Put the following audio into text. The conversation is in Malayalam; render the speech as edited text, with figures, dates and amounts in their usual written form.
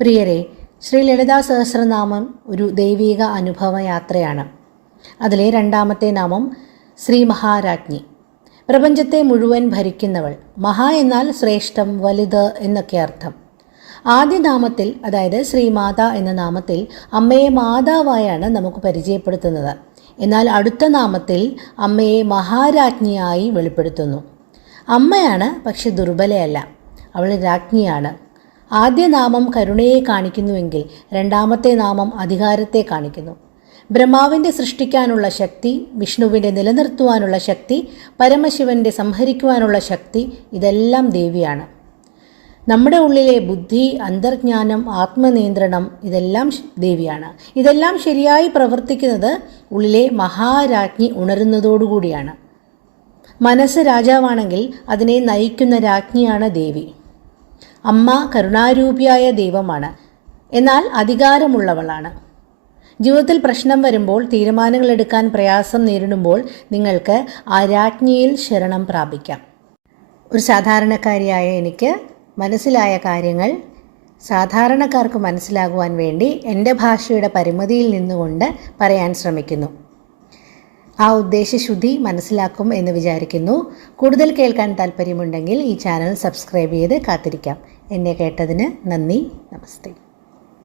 പ്രിയരെ, ശ്രീ ലളിതാ സഹസ്രനാമം ഒരു ദൈവിക അനുഭവയാത്രയാണ്. അതിലെ രണ്ടാമത്തെ നാമം ശ്രീ മഹാരാജ്ഞി. പ്രപഞ്ചത്തെ മുഴുവൻ ഭരിക്കുന്നവൾ. മഹാ എന്നാൽ ശ്രേഷ്ഠം, വലുത് എന്നൊക്കെ അർത്ഥം. ആദ്യ നാമത്തിൽ, അതായത് ശ്രീമാത എന്ന നാമത്തിൽ അമ്മയെ മാതാവായാണ് നമുക്ക് പരിചയപ്പെടുത്തുന്നത്. എന്നാൽ അടുത്ത നാമത്തിൽ അമ്മയെ മഹാരാജ്ഞിയായി വെളിപ്പെടുത്തുന്നു. അമ്മയാണ്, പക്ഷെ ദുർബലയല്ല. അവൾ രാജ്ഞിയാണ്. ആദ്യ നാമം കരുണയെ കാണിക്കുന്നുവെങ്കിൽ രണ്ടാമത്തെ നാമം അധികാരത്തെ കാണിക്കുന്നു. ബ്രഹ്മാവിൻ്റെ സൃഷ്ടിക്കാനുള്ള ശക്തി, വിഷ്ണുവിൻ്റെ നിലനിർത്തുവാനുള്ള ശക്തി, പരമശിവൻ്റെ സംഹരിക്കുവാനുള്ള ശക്തി, ഇതെല്ലാം ദേവിയാണ്. നമ്മുടെ ഉള്ളിലെ ബുദ്ധി, അന്തർജ്ഞാനം, ആത്മനിയന്ത്രണം, ഇതെല്ലാം ദേവിയാണ്. ഇതെല്ലാം ശരിയായി പ്രവർത്തിക്കുന്നത് ഉള്ളിലെ മഹാരാജ്ഞി ഉണരുന്നതോടുകൂടിയാണ്. മനസ്സ് രാജാവാണെങ്കിൽ അതിനെ നയിക്കുന്ന രാജ്ഞിയാണ് ദേവി. അമ്മ കരുണാരൂപിയായ ദൈവമാണ്, എന്നാൽ അധികാരമുള്ളവളാണ്. ജീവിതത്തിൽ പ്രശ്നം വരുമ്പോൾ, തീരുമാനങ്ങൾ എടുക്കാൻ പ്രയാസം നേരിടുമ്പോൾ നിങ്ങൾക്ക് ആ രാജ്ഞിയിൽ ശരണം പ്രാപിക്കാം. ഒരു സാധാരണക്കാരിയായ എനിക്ക് മനസ്സിലായ കാര്യങ്ങൾ സാധാരണക്കാർക്ക് മനസ്സിലാകുവാൻ വേണ്ടി എൻ്റെ ഭാഷയുടെ പരിമിതിയിൽ നിന്നുകൊണ്ട് പറയാൻ ശ്രമിക്കുന്നു. ആ ഉദ്ദേശശുദ്ധി മനസ്സിലാക്കും എന്ന് വിചാരിക്കുന്നു. കൂടുതൽ കേൾക്കാൻ താല്പര്യമുണ്ടെങ്കിൽ ഈ ചാനൽ സബ്സ്ക്രൈബ് ചെയ്ത് കാത്തിരിക്കാം. എന്നെ കേട്ടതിന് നന്ദി. നമസ്തേ.